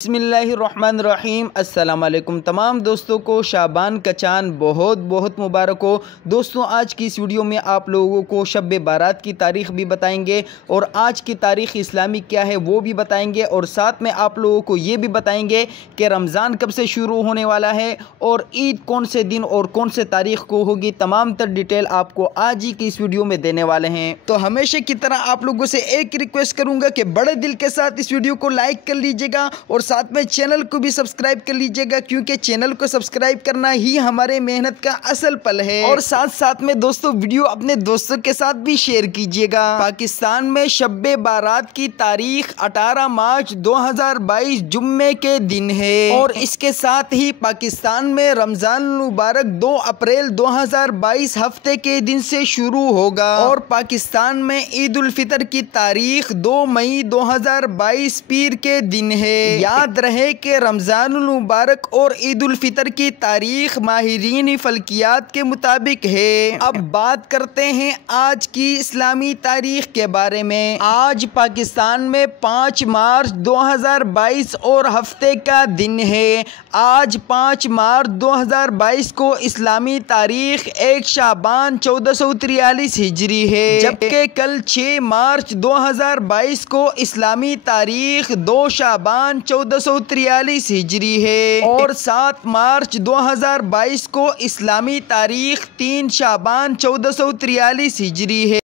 बिस्मिल्लाहिर्रहमानिर्रहीम। अस्सलाम वालेकुम तमाम दोस्तों को शाबान का चांद बहुत बहुत मुबारक हो। दोस्तों, आज की इस वीडियो में आप लोगों को शब बारात की तारीख़ भी बताएंगे और आज की तारीख़ इस्लामी क्या है वो भी बताएंगे, और साथ में आप लोगों को ये भी बताएंगे कि रमज़ान कब से शुरू होने वाला है और ईद कौन से दिन और कौन से तारीख़ को होगी। तमाम तर डिटेल आपको आज ही की इस वीडियो में देने वाले हैं। तो हमेशा की तरह आप लोगों से एक रिक्वेस्ट करूँगा कि बड़े दिल के साथ इस वीडियो को लाइक कर लीजिएगा और साथ में चैनल को भी सब्सक्राइब कर लीजिएगा, क्योंकि चैनल को सब्सक्राइब करना ही हमारे मेहनत का असल पल है। और साथ साथ में दोस्तों वीडियो अपने दोस्तों के साथ भी शेयर कीजिएगा। पाकिस्तान में शब बारात की तारीख 18 मार्च 2022 जुम्मे के दिन है, और इसके साथ ही पाकिस्तान में रमजान मुबारक 2 अप्रैल 2022 हफ्ते के दिन से शुरू होगा, और पाकिस्तान में ईद उल फितर की तारीख 2 मई 2022 पीर के दिन है। याद रहे कि रमजान मुबारक और ईद उल फितर की तारीख माहिरीन फल्कियात के मुताबिक है। अब बात करते हैं आज की इस्लामी तारीख के बारे में। आज पाकिस्तान में 5 मार्च 2022 और हफ्ते का दिन है। आज 5 मार्च 2022 को इस्लामी तारीख 1 शाबान 1443 हिजरी है, जबकि कल 6 मार्च 2022 को इस्लामी तारीख 2 शाबान 1443 हिजरी है, और 7 मार्च 2022 को इस्लामी तारीख 3 शाबान 1443 हिजरी है।